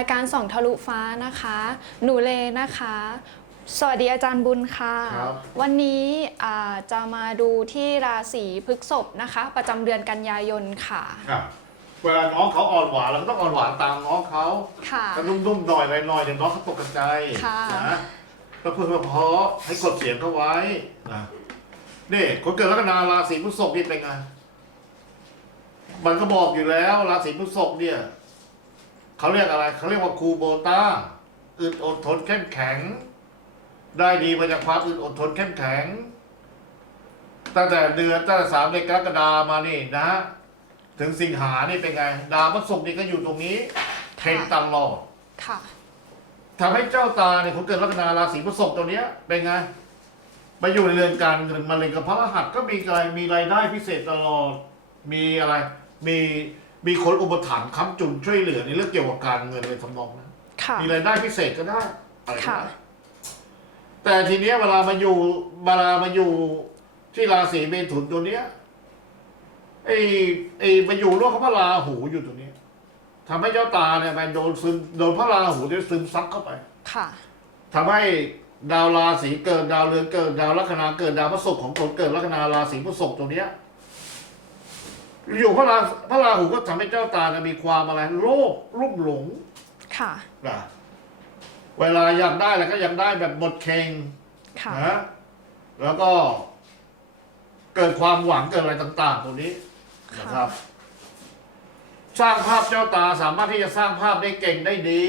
นรายการส่องทะลุฟ้านะคะ หนูเลนะคะ สวัสดีอาจารย์บุญค่ะ ครับ วันนี้อ่าจะมาดูที่ราศีพฤษภนะคะ ประจำเดือนกันยายนค่ะครับเวลาน้องเขาอ่อนหวานเราก็ต้องอ่อนหวานตามน้องเขาค่ะ ถ้านุ่มๆหน่อยอะไรหน่อยเดี๋ยวน้องเขาตกใจค่ะ นะก็เพื่อเพราะให้กดเสียงเขาไว้นะนี่คนเกิดลัคนาราศีพฤษภนี่เป็นไงมันก็บอกอยู่แล้วราศีพฤษภเนี่ย เขาเรียกอะไร เขาเรียกว่าครูโบต้าอึดอดทนเข้มแข็ง ได้ดีมาจากความอึดอดทนเข้มแข็ง ตั้งแต่เดือนตั้งแต่สามเดือนกรกฎามานี่นะฮะถึงสิงหานี่เป็นไง ดาวพฤษภนี่ก็อยู่ตรงนี้เพ่งตลอดค่ะทำให้เจ้าตาเนี่ยคนเกิดลัคนาราศีพฤษภตัวเนี้ยเป็นไงมาอยู่ในเรือนการเงินมาเลยกับพระรหัสก็มีอะไรมีรายได้พิเศษตลอด มีอะไร มี มีคนอุปถัมภ์ค้ำจุนช่วยเหลือในเรื่องเกี่ยวกับการเงินเลยทำนองนั้นค่ะ มีรายได้พิเศษก็ได้อะไรก็ค่ะ ได้แต่ทีเนี้ยเวลามาอยู่เวลามาอยู่ที่ราศีเมถุนตัวเนี้ยไอ้ไอ้มาอยู่ร่วมกับพระราหูอยู่ตัวเนี้ยทำให้เจ้าตาเนี่ยไปโดนซึมโดนพระราหูเนี่ยซึมซับเข้าไป ค่ะ ทำให้ดาวราศีเกิดดาวเรือนเกิดดาวลัคนาเกิดดาวพระศุกร์ของคนเกิดลัคนาราศีพฤษภตรงเนี้ย อยู่พระราพระราหูก็ทำให้เจ้าตาเนี่ยมีความอะไรโลภรุ่มหลง ค่ะนะเวลาอยากได้แล้วก็อยากได้แบบหมดเข่งค่ะนะแล้วก็ เกิดความหวังเกิดอะไรต่างๆตรงนี้นะครับ สร้างภาพเจ้าตาสามารถที่จะสร้างภาพได้เก่งได้ดี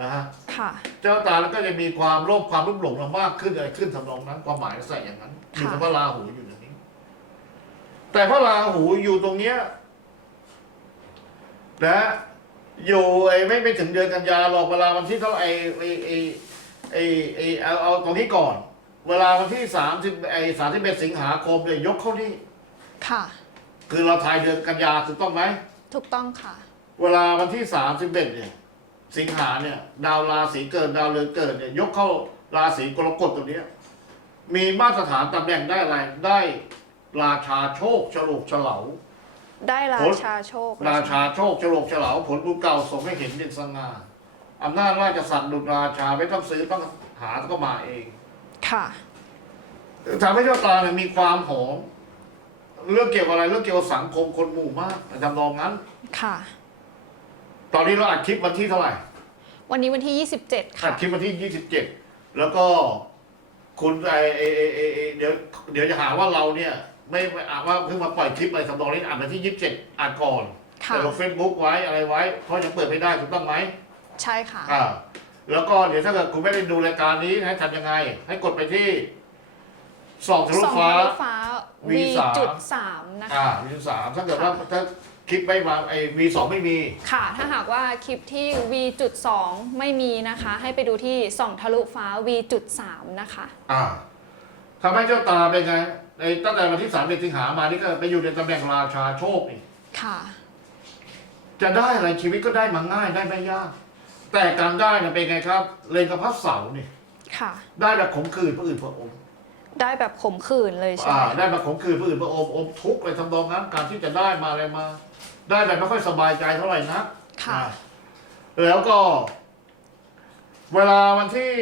นะฮะค่ะเจ้าตาแล้วก็จะมีความโลภความรุ่มหลงเรามากขึ้นอะไรขึ้นทำนองนั้น ความหมายใส่อย่างนั้นอยู่กับพระราหูอยู่อย่างนี้ แต่พระราหูอยู่ตรงเนี้ยนะอยู่ไอ้ไม่ไม่ถึงเดือนกันยาหรอกเวลาวันที่เท่าไอ้ไอ้ไอ้ไอ้ไอ้เอาเอาตรงนี้ก่อน เวลาวันที่สามสิบไอ้สามสิบเอ็ดสิงหาคมเนี่ยยกเข้านี่ค่ะ คือเราทายเดือนกันยาถูกต้องไหมถูกต้องค่ะ เวลาวันที่สามสิบเอ็ดเนี่ย สิงหาเนี่ย ดาวราศีเกิดดาวเรือนเกิดเนี่ย ยกเข้าราศีกรกฎตัวเนี้ยมีมาตรฐานตำแหน่งได้อะไรได้ ราชาโชคฉลกเฉลาได้ราผลชาโชคราชาโชคฉลกเฉลาผลบุญเก่าส่งให้เห็นเด่นสง่าอำนาจราชสัตว์ดุจราชาไม่ต้องซื้อต้องหาก็มาเอง ค่ะทำให้เจ้าตาเนี่ยมีความหอมเรื่องเกี่ยวกับอะไรเรื่องเกี่ยวกับสังคมคนหมู่มากทำนองนั้น ค่ะ ตอนนี้เราอัดคลิปวันที่เท่าไหร่ วันนี้วันที่27อัค่ะดคลิปวันที่27แล้วก็คุณไอไอไอไอไอ้เดี๋ยวเดี๋ยวจะหาว่าเราเนี่ย ไม่ไม่อ่านว่าเพิ่งมาปล่อยคลิปอะไรทำนองนี้อ่านวันที่27อ่านก่อนค่ะแต่ลงเฟซบุ๊กไว้อะไรไว้เพราะยังเปิดไม่ได้ถูกต้องไหมใช่ค่ะ อ่า แล้วก็เดี๋ยวถ้าเกิดคุณไม่ได้ดูรายการนี้ให้ทำยังไง ให้กดไปที่ส่องทะลุสองฟ้าทะลุฟ้า V V3 จุดสามนะคะ อ่าวีสามถ้าเกิดว่าถ้าคลิปไม่มาไอวีสองไม่มี ค่ะ ถ้าหากว่าคลิปที่ V จุดสองไม่มีนะคะ ให้ไปดูที่ส่องทะลุฟ้า V จุดสามนะคะ อ่าทำให้เจ้าตาเป็นไง ในตั้งแต่วันที่สามเดือนสิงหามานี่ก็ไปอยู่ในตำแหน่งราชาโชคนี่ค่ะ จะได้อะไรชีวิตก็ได้มาง่ายได้ไม่ยาก แต่การได้น่ะเป็นไงครับเลนกับพระเสาร์นี่ค่ะ ได้แบบขมขื่นพระอื่นพระองค์ได้แบบขมขื่นเลยใช่อ่าไหมได้คะแบบขมขื่นพระอื่นพระองค์อมทุกข์ไปทำนองนั้นการที่จะได้มาอะไรมา ได้แบบไม่ค่อยสบายใจเท่าไหร่นัก ค่ะ อ่าแล้วก็ เวลาวันที่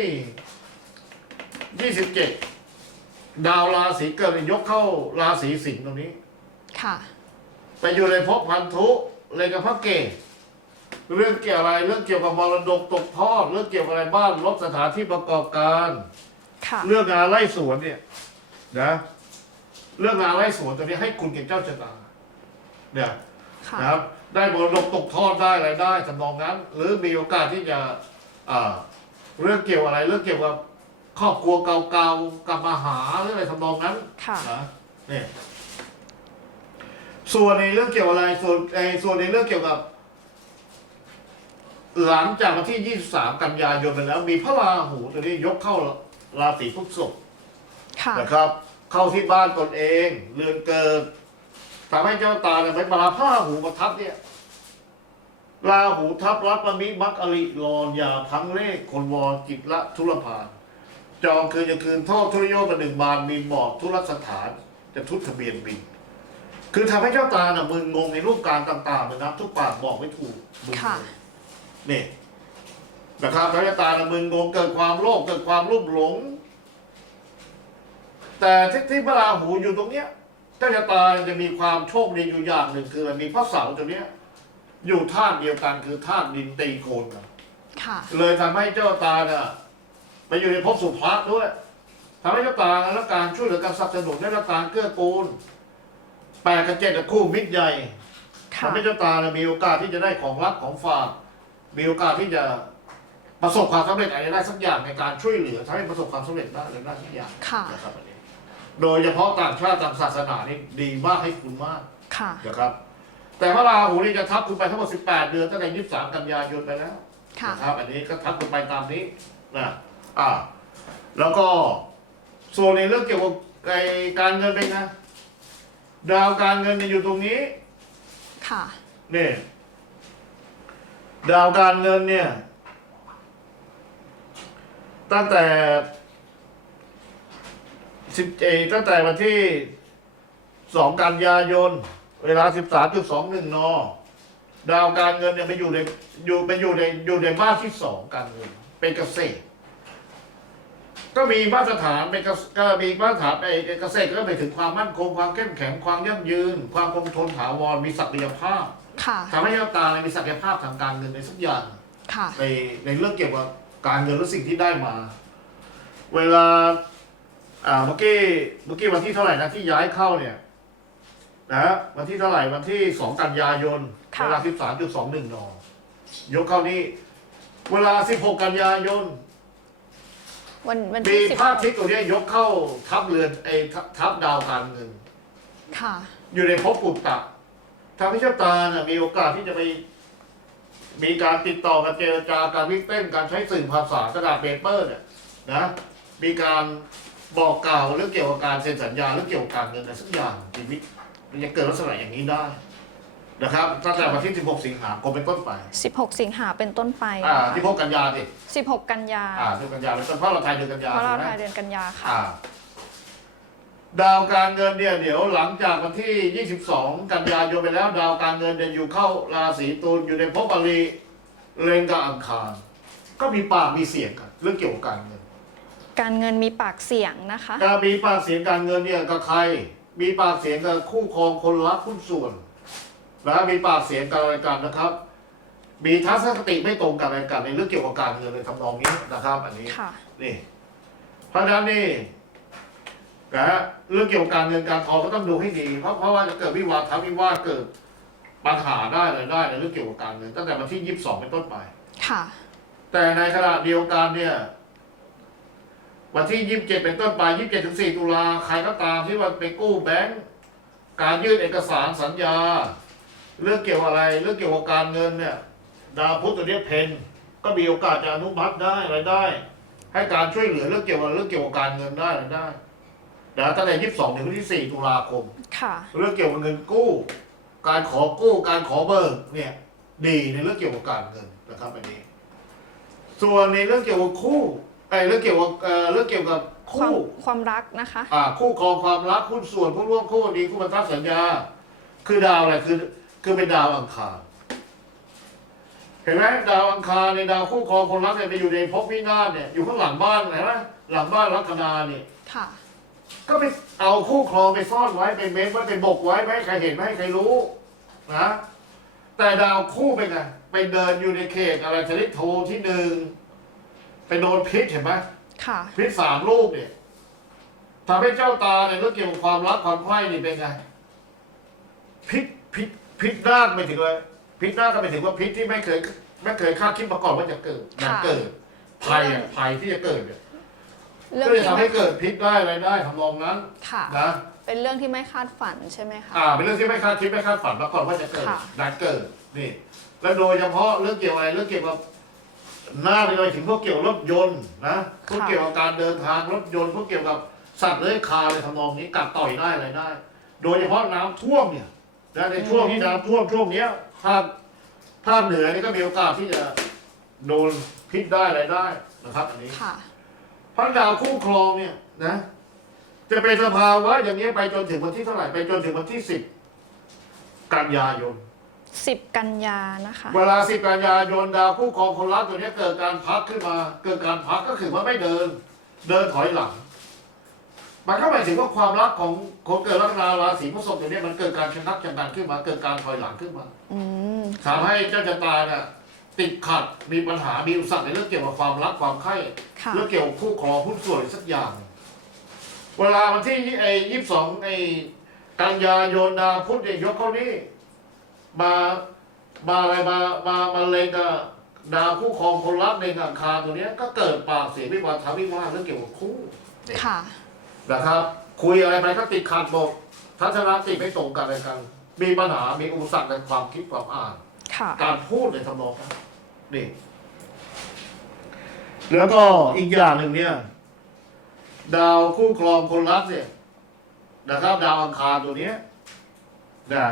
ยี่สิบเจ็ ดดาวราศีเกิดยกเข้าราศีสิงห์ตรงนี้ ค่ะ ไปอยู่ในภพพันธุเลยกับพระเกศเรื่องเกี่ยวอะไร เรื่องเกี่ยวกับมรดกตกทอด เรื่องเกี่ยวกับอะไรบ้านรถสถานที่ประกอบการ ค่ะ เรื่องงานไร่สวนเนี่ยนะ เรื่องงานไร่สวนตัวนี้ให้คุณเก่งเจ้าชะตาเนี่ยค่ะ นะครับ ได้มรดกตกทอดได้อะไรได้ทำนองนั้น หรือมีโอกาสที่จะอ่าเรื่องเกี่ยวอะไร เรื่องเกี่ยวกับ ครอบครัวเก่าๆกลับมาหาหรืออะไรทำนองนั้นค่ะ นะเนี่ยส่วนในเรื่องเกี่ยวอะไร ส่วนในส่วนในเรื่องเกี่ยวกับ หลังจากวันที่ 23 กันยายนไปแล้ว มีพระราหูตัวนี้ยกเข้าราศีพฤษภ ค่ะ นะครับ เข้าที่บ้านตนเอง เรือนเกิดทำให้เจ้าตาเนี่ยไปมาพระราหูมาทับเนี่ยราหูทับรับประมิมักอริรอนยาพังเลขคนวอนจิตละทุรพาน จองคืนจะคืนโทษทุรโยชประหนึ่งบานมีบอดทุรสถานจะทุดทะเบียนบิน คือทำให้เจ้าตาน่ะมึนงงในรูปการต่างๆเลยนะทุกปากบอกไม่ถูกมึนงงค่ะนี่นะครับพระชะตาละมึนงงเกิดความโลภเกิดความรุ่มหลง แต่ที่ที่พระราหูอยู่ตรงเนี้ยเจ้าชะตาจะมีความโชคดีอยู่อย่างหนึ่งคือมีพระเสาร์ตัวเนี้ย อยู่ธาตุเดียวกันคือธาตุดินตีโคนกันค่ะเลยทำให้เจ้าตาเนี่ย ไปอยู่ในภพสุภะด้วยทำให้เจ้าตาและการช่วยเหลือการสนับสนุนและการเกื้อกูลแปดกับเจ็ดกับคู่มิตรใหญ่ค่ะทำให้เจ้าตาเนี่ยมีโอกาสที่จะได้ของรักของฝากมีโอกาสที่จะประสบความสำเร็จอะไรได้สักอย่างในการช่วยเหลือทำให้ประสบความสำเร็จได้เลยได้สักอย่างค่ะนะครับอันนี้โดยเฉพาะต่างชาติต่างศาสนานี่ดีมากให้คุณมากค่ะนะครับ แต่พระราหูนี่จะทับคุณไปทั้งหมด 18 เดือนตั้งแต่ 23 กันยายนไปแล้วค่ะนะครับอันนี้ก็ทับคุณไปตามนี้นะ อ่าแล้วก็ส่วนในเรื่องเกี่ยวกับไอ้การเงินเป็นไงดาวการเงินเนี่ยอยู่ตรงนี้ค่ะนี่ดาวการเงินเนี่ย ตั้งแต่สิบเอตั้งแต่วันที่สองกันยายน เวลาสิบสามจุดสองหนึ่งนดาวการเงินเนี่ยไปอยู่ในอยู่ไปอยู่ในอยู่ในบ้านที่สองการเงินเป็นเกษตร ก็มีมาตรฐานเป็นเกษก็มีมาตรฐานไอ้เกษตรก็ไปถึงความมั่นคงความเข้มแข็งความยั่งยืน ความคงทนถาวรมีศักยภาพค่ะ ทำให้เจ้าตาเนี่ยมีศักยภาพทางการเงินในสักอย่าง ค่ะ ในในเรื่องเกี่ยวกับการเงินและสิ่งที่ได้มา เวลา อ่าเมื่อกี้เมื่อกี้วันที่เท่าไหร่นะที่ย้ายเข้าเนี่ยนะฮะวันที่เท่าไหร่วันที่สองกันยายนค่ะ เวลาสิบสามจุดสองหนึ่งนยกเข้านี้ เวลาสิบหกกันยายน วันวันมีที่สิบภาพทิศตัวเนี้ยยกเข้าทับเรือนไอ้ทับทับดาวการเงิน ค่ะ อยู่ในภพปุตตะทำให้เจ้าตาเนี่ยมีโอกาสที่จะไป มีการติดต่อกันเจรจาการวิ่งเต้นการใช้สื่อภาษากระดาษเปเปอร์เนี่ยนะมีการบอกกล่าวเรื่องเกี่ยวกับการเซ็นสัญญาเรื่องเกี่ยวกับการเงินอะไรสักอย่างชีวิตมันจะเกิดลักษณะอย่างนี้ได้ นะครับตั้งแต่วันที่ 16 สิงหาคมเป็นต้นไป16 สิงหาเป็นต้นไปอ่าที่พกันยาดิ16 กันยาอ่าเดือนกันยาเป็นต้นเพราะเราไทยเดือนกันยาเพราะเราถูกไหมทายเดือนกันยาค่ะอ่าดาวการเงินเนี่ยเดี๋ยวหลังจากวันที่ 22 กันยายนไปแล้ว ดาวการเงินเนี่ยอยู่เข้าราศีตุลอยู่ในภพบาลีเล็งกับอังคาร ก็มีปากมีเสียงกันเรื่องเกี่ยวกับการเงิน การเงินมีปากเสียงนะคะการมีปากเสียงการเงินเนี่ยกับใคร มีปากเสียงกับคู่ครองคนรักหุ้นส่วน นะมีปากเสียงกันอะไรกันนะครับ มีทัศนคติไม่ตรงกันอะไรกันในเรื่องเกี่ยวกับการเงินในทำนองนี้นะครับอันนี้ค่ะ นี่ เพราะฉะนั้นนี่นะฮะเรื่องเกี่ยวกับการเงินการทองก็ต้องดูให้ดี เพราะเพราะว่าจะเกิดวิวาทะวิวาทเกิดปัญหาได้เลยได้ในเรื่องเกี่ยวกับการเงินตั้งแต่วันที่ยี่สิบสองเป็นต้นไป ค่ะ แต่ในขณะเดียวกันเนี่ย วันที่ยี่สิบเจ็ดเป็นต้นไปยี่สิบเจ็ดถึงสี่ตุลาใครก็ตามที่ว่าไปกู้แบงก์การยื่นเอกสารสัญญา เรื่องเกี่ยวอะไร เรื่องเกี่ยวกับการเงินเนี่ย ดาวพุธตัวเนี้ยเพนก็มีโอกาสจะอนุมัติได้อะไรได้ ให้การช่วยเหลือเรื่องเกี่ยวกับเรื่องเกี่ยวกับการเงินได้อะไรได้เดี๋ยวตั้งแต่ยี่สิบสองถึงวันที่สี่ตุลาคม ค่ะ เรื่องเกี่ยวกับเงินกู้ การขอกู้การขอเบิกเนี่ย ดีในเรื่องเกี่ยวกับการเงินนะครับอันนี้ ส่วนในเรื่องเกี่ยวกับคู่ไอ้เรื่องเกี่ยวกับเอ่อเรื่องเกี่ยวกับความคู่ ความรักนะคะ อ่าคู่ครองความรักหุ้นส่วนผู้ร่วมคู่ดีคู่บันทัดสัญญา คือดาวอะไรคือ คือเป็นดาวอังคาร เห็นไหมดาวอังคารในยดาวคู่ครองคนรักเนี่ยไปอยู่ในภพวินาศเนี่ยอยู่ข้างหลังบ้านเห็นไหมหลังบ้านลัคนาเนี่ยค่ะ ก็ไปเอาคู่ครองไปซ่อนไว้ไปเม้นไว้ไปบกไว้ไม่ให้ใครเห็นไม่ให้ใครรู้นะแต่ดาวคู่ไปไงไปเดินอยู่ในเขตอะไรชนิดโทที่หนึ่งไปโดนพิษเห็นไหมค่ะ พิษสามลูกเนี่ยทำให้เจ้าตาเนี่ยเรื่องเกี่ยวกับความรักความใคร่นี่เป็นไงพิษพิษ พิษนาคไม่ถึงเลยพิษนาคก็ไม่ถึงว่าพิษที่ไม่เคยไม่เคยคาดคิดมาก่อนว่าจะเกิดมันค่ะเกิดภัยอะภัยที่จะเกิดเนี่ยเรื่องก็เลยที่ทำให้เกิดพิษได้อะไรได้ทำนองนั้นค่ะ นะเป็นเรื่องที่ไม่คาดฝันใช่ไหมคะ อ่าเป็นเรื่องที่ไม่คาดคิดไม่คาดฝันมาก่อนว่าจะเกิดค่ะ ดันเกิดนี่ แล้วโดยเฉพาะเรื่องเกี่ยวอะไรเรื่องเกี่ยวกับหน้าไปเลยถึงพวกเกี่ยวรถยนต์นะพวกเกี่ยวกับการเดินทางรถยนต์พวกเกี่ยวกับสัตว์เลื้อยคลานอะไรทำนองนี้กัดต่อยได้อะไรได้ โดยเฉพาะน้ำท่วมเนี่ย นะในช่วงที่น้ำท่วมช่วงเนี้ยภาคภาคเหนือนี่ก็มีโอกาสที่จะโดนพิษได้อะไรได้นะครับ อันนี้ค่ะ พระดาวคู่ครองเนี่ยนะ จะเป็นสภาวะอย่างนี้ยไปจนถึงวันที่เท่าไหร่ไปจนถึงวันที่สิบกันยายน10กันยานะคะ เวลาสิบกันยายนดาวคู่ครองคนรักตัวเนี้ยเกิดการพักขึ้นมา เกิดการพักก็คือว่าไม่เดิน เดินถอยหลัง มันก็หมายถึงว่าความรักของคนเกิดลัคนาราศีพฤษภตัวเนี้ยมันเกิดการชะนักชะนันขึ้นมา เกิดการถอยหลังขึ้นมาอืมทำให้เจ้าชะตาเนี่ยติดขัดมีปัญหามีอุปสรรคในเรื่องเกี่ยวกับความรักความใคร่ค่ะ เรื่องเกี่ยวกับคู่ครองหุ้นส่วนสักอย่าง เวลาวันที่ไอ้ยี่สิบสองไอ้กันยายนดาวพุธเนี่ยยกเข้านี่มามาอะไรมามามาเลงกับดาวคู่ครองคนรักในอังคารตัวเนี้ยก็เกิดปากเสียงวิวาทะวิวาทเรื่องเกี่ยวกับคู่ ค่ะ นะครับ คุยอะไรไปก็ติดขัดบอกทัศนคติไม่ตรงกันอะไรกัน มีปัญหา มีอุปสรรคในความคิดความอ่าน ค่ะ การพูดในทำนองนั้นนี่ แล้วก็อีกอย่างหนึ่งเนี่ย ดาวคู่ครองคนรักเนี่ยนะครับ ดาวอังคารตัวเนี้ยนะ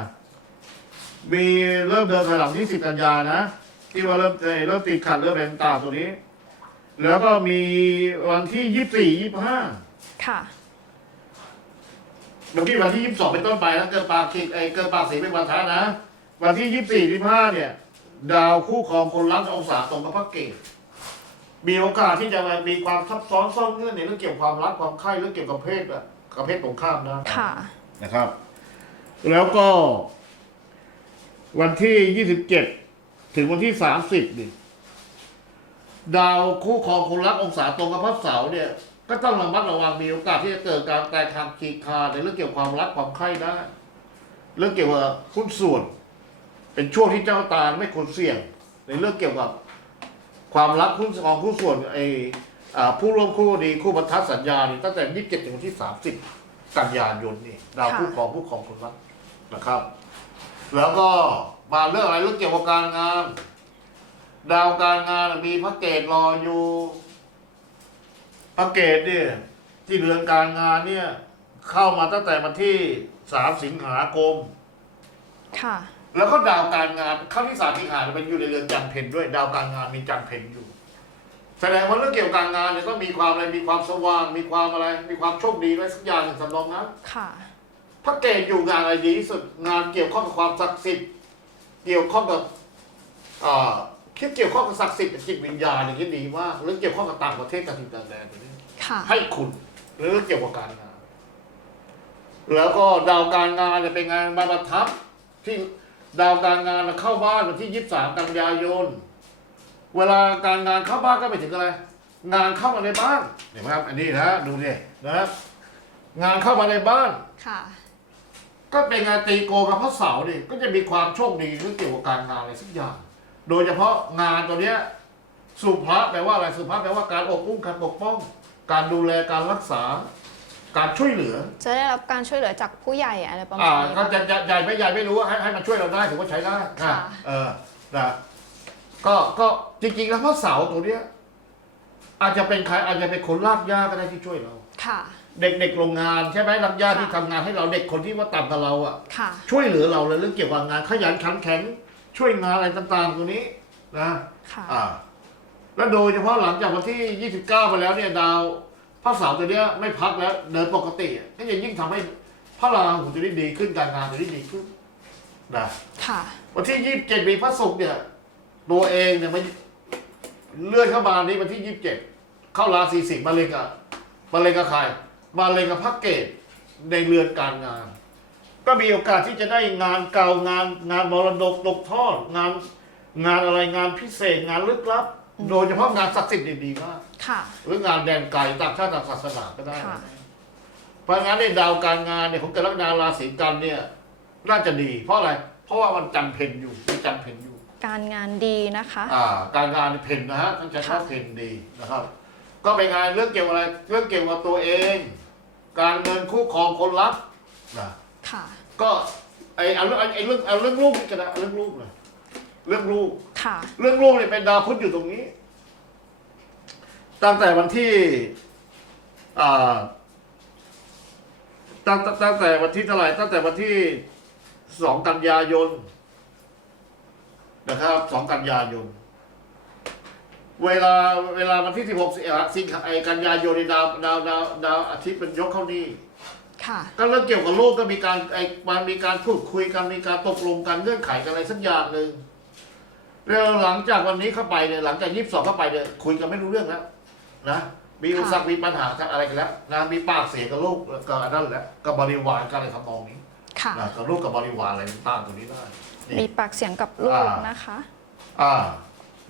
มีเริ่มเดินถอยหลังที่สิบกันยานะที่ว่าเริ่มเอ่อเริ่มติดขัดเริ่มเป็นต่างตัวนี้ แล้วก็มีวันที่ยี่สี่ยี่ห้าค่ะ เมื่อกี้วันที่ยี่สิบสองเป็นต้นไปนะเกิดปากขีดไอ้เกิดปากสีเป็นวันท้านะ วันที่ยี่สี่ยี่ห้าเนี่ย ดาวคู่ครองคนรักองศาตรงกับพระเกตมีโอกาสที่จะมามีความซับซ้อนซ่อนเงื่อนในเรื่องเกี่ยวกับความรักความใคร่เรื่องเกี่ยวกับเพศอะกับเพศตรงข้ามนะค่ะ นะครับ แล้วก็ วันที่ยี่สิบเจ็ดถึงวันที่สามสิบนี่ดาวคู่ครองคนรักองศาตรงกับพระเสาร์เนี่ย ก็ต้องระมัดระวังมีโอกาสที่จะเกิดการแตกทางขีดขาดในเรื่องเกี่ยวกับความรักความใคร่ได้ เรื่องเกี่ยวกับหุ้นส่วน เป็นช่วงที่เจ้าตาไม่ควรเสี่ยง ในเรื่องเกี่ยวกับความรักหุ้นของหุ้นส่วนไอผู้ร่วมคู่ดีคู่บรรทัดสัญญานี่ตั้งแต่ยี่สิบเจ็ดถึงวันที่สามสิบกันยายนนี่ดาวค่ะคู่ครองผู้ครองคนรักนะครับ แล้วก็มาเรื่องอะไรเรื่องเกี่ยวกับการงาน ดาวการงานมีพระเกตรออยู่ พระเกตเนี่ยที่เรือนการงานเนี่ย เข้ามาตั้งแต่วันที่สามสิงหาคม ค่ะ แล้วก็ดาวการงานเข้าที่สามสิงหาเป็นอยู่ในเรือนจันทร์เพนด้วย ดาวการงานมีจันทร์เพนอยู่ แสดงว่าเรื่องเกี่ยวกับการงานเนี่ยต้องมีความอะไรมีความสว่าง มีความอะไร มีความโชคดีอะไรสักอย่างหนึ่งสำรองนั้นค่ะ พระเกตอยู่งานอะไรดีที่สุดงานเกี่ยวข้องกับความศักดิ์สิทธิ์เกี่ยวข้องกับอ่า คิดเกี่ยวข้องกับศักดิ์สิทธิ์กับจิตวิญญาณอย่างนี้ดีมากเรื่องเกี่ยวข้องกับต่างประเทศกับถิ่นต่างแดนตัวนี้ค่ะ ให้คุณหรือเกี่ยวกับการงาน แล้วก็ดาวการงานเนี่ยเป็นงานมาประทับที่ดาวการงานเข้าบ้านวันที่ยี่สิบสามกันยายน เวลาการงานเข้าบ้านก็ไปถึงอะไร งานเข้ามาในบ้านเห็นไหมครับ อันนี้นะดูดินะครับงานเข้ามาในบ้าน ค่ะ ก็เป็นงานตีโกกับพระเสาร์ดิก็จะมีความโชคดีเรื่องเกี่ยวกับการงานอะไรสักอย่าง โดยเฉพาะงานตัวเนี้ยสุภะแปลว่าอะไรสุภะแปลว่าการอบอุ้มการปกป้อง การดูแลการรักษา การช่วยเหลือจะได้รับการช่วยเหลือจากผู้ใหญ่อะไรประมาอ่าณนี้ก็จะจะใหญ่ไม่ใหญ่ไม่รู้ให้ให้มันช่วยเราได้ถือว่าใช้ได้ค่ะนะเออนะก็ก็จริงๆแล้วพระเสาร์ตัวเนี้ยอาจจะเป็นใครอาจจะเป็นคนลากหญ้าก็ได้ที่ช่วยเรา ค่ะ เด็กๆโรงงานใช่ไหมลากหญ้าค่ะที่ทำงานให้เราเด็กคนที่ว่าต่ำกับเราอะ ค่ะ ช่วยเหลือเราเลยเรื่องเกี่ยวกับงานขยันขันแข็ง ช่วยงานอะไรต่างๆตัวนี้นะค่ะอ่าแล้วโดยเฉพาะหลังจากวันที่ 29 ไปแล้วเนี่ยดาวพระเสาร์ตัวเนี้ยไม่พักแล้วเดินปกติก็ยังยิ่งทำให้พระราหูจะได้ดีขึ้นการงานจะได้ดีขึ้นนะค่ะ วันที่ 27 มีพระศุกร์เนี่ยตัวเองเนี่ยมันเลื่อนเข้ามานี้วันที่ 27 เข้าราศีสิงห์มาเลงกับมาเลงกับใครมาเลงกับพระเกตในเรือนการงาน ก็มีโอกาสที่จะได้งานเก่างานงานมรดกตกทอดงานงานอะไรงานพิเศษงานลึกลับ โดยเฉพาะงานศักดิ์สิทธิ์เนี่ยดีมากค่ะ หรืองานแดนไกลต่างชาติต่างศาสนาก็ได้ค่ะ เพราะงั้นในดาวการงานเนี่ยของแต่ละดาวราศีกันเนี่ยน่าจะดี เพราะอะไร เพราะว่ามันจันทร์เพนอยู่มีจันทร์เพนอยู่ การงานดีนะคะ อ่าการงานเพนนะฮะท่านใช้คำว่าค่ะ เพนดีนะครับ ก็เป็นงานเรื่องเกี่ยวกับอะไรเรื่องเกี่ยวกับตัวเอง การเงินคู่ครองคนรักนะ ค่ะ ก็ไอเอาเรื่องไอเรื่องเอาเรื่องลูกนี่ก็ได้เอาเรื่องลูกเลยเรื่องลูก ค่ะ เรื่องลูกเนี่ยเป็นดาวพุธอยู่ตรงนี้ ตั้งแต่วันที่อ่าตั้งตั้งตั้งแต่วันที่เท่าไหร่ตั้งแต่วันที่สองกันยายนนะครับสองกันยายน เวลาเวลาวันที่สิบหกสิงหาไอกันยายนในดาวดาวดาวดาวอาทิตย์เป็นยกเข้านี่ ค่ะ ก็เรื่องเกี่ยวกับลูกก็มีการไอ้มันมีการพูดคุยกันมีการตกลงกันเงื่อนไขกันอะไรสักอย่างหนึ่งแล้วหลังจากวันนี้เข้าไปเนี่ยหลังจากยี่สิบสองเข้าไปเนี่ยคุยกันไม่รู้เรื่องแล้วนะมีอุปสรรคมีปัญหาอะไรกันแล้วนะมีปากเสียงกับลูกกับอันนั้นแหละกับบริวารกันอะไรทำนองนี้ค่ะ นะกับลูกกับบริวารอะไรต่างๆตรงนี้ได้นี่ มีปากเสียงกับลูกอ่านะคะ อ่า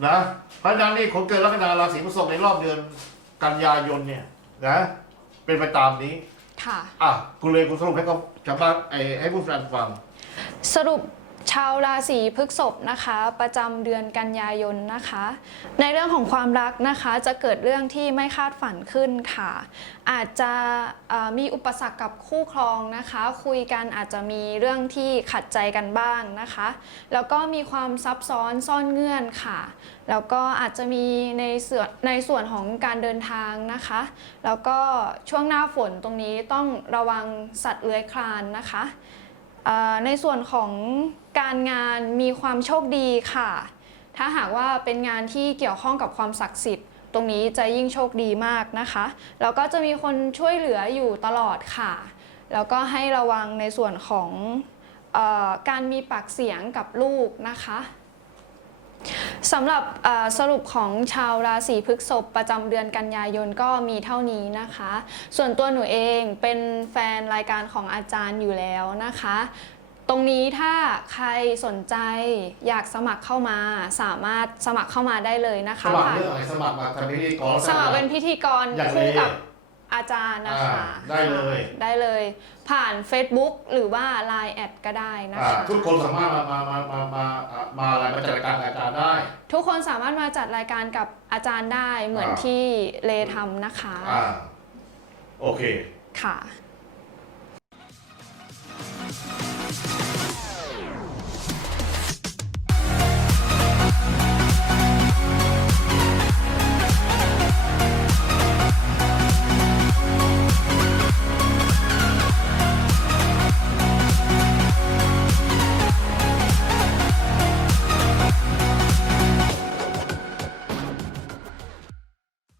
นะ เพราะฉะนั้นนี่คนเกิดลัคนาราศีพฤษภในรอบเดือนกันยายนเนี่ย นะ เป็นไปตามนี้ ค่ะ อะคุณเลยคุณสรุปให้กับชาวบ้านไอ้ให้ผู้ฟังฟัง สรุป ชาวราศีพฤษภนะคะ ประจำเดือนกันยายนนะคะ ในเรื่องของความรักนะคะจะเกิดเรื่องที่ไม่คาดฝันขึ้นค่ะ อาจจะมีอุปสรรคกับคู่ครองนะคะ คุยกันอาจจะมีเรื่องที่ขัดใจกันบ้างนะคะ แล้วก็มีความซับซ้อนซ่อนเงื่อนค่ะ แล้วก็อาจจะมีในส่วนในส่วนของการเดินทางนะคะ แล้วก็ช่วงหน้าฝนตรงนี้ต้องระวังสัตว์เลื้อยคลานนะคะ ในส่วนของการงานมีความโชคดีค่ะ ถ้าหากว่าเป็นงานที่เกี่ยวข้องกับความศักดิ์สิทธิ์ ตรงนี้จะยิ่งโชคดีมากนะคะ แล้วก็จะมีคนช่วยเหลืออยู่ตลอดค่ะ แล้วก็ให้ระวังในส่วนของอการมีปากเสียงกับลูกนะคะ สำหรับเอ่อสรุปของชาวราศีพฤษภประจำเดือนกันยายนก็มีเท่านี้นะคะ ส่วนตัวหนูเองเป็นแฟนรายการของอาจารย์อยู่แล้วนะคะ ตรงนี้ถ้าใครสนใจอยากสมัครเข้ามาสามารถสมัครเข้ามาได้เลยนะสคะมัครผ่านเรื่องอะไรสมัครมาทำพิธีกรสมัครเป็นพิธีกรอย่างคู่นี้กับ อาจารย์นะคะ อ่าได้เลย ได้เลย ผ่าน Facebook หรือว่า Line แอดก็ได้นะอ่าคะ ทุกคนสามารถมามามามามาอ่ามาอะไรมาจัดการกับอาจารย์ได้ ทุกคนสามารถมาจัดรายการกับอาจารย์ได้เหมือนอ่า ที่เลทำนะคะ อ่าโอเค ค่ะ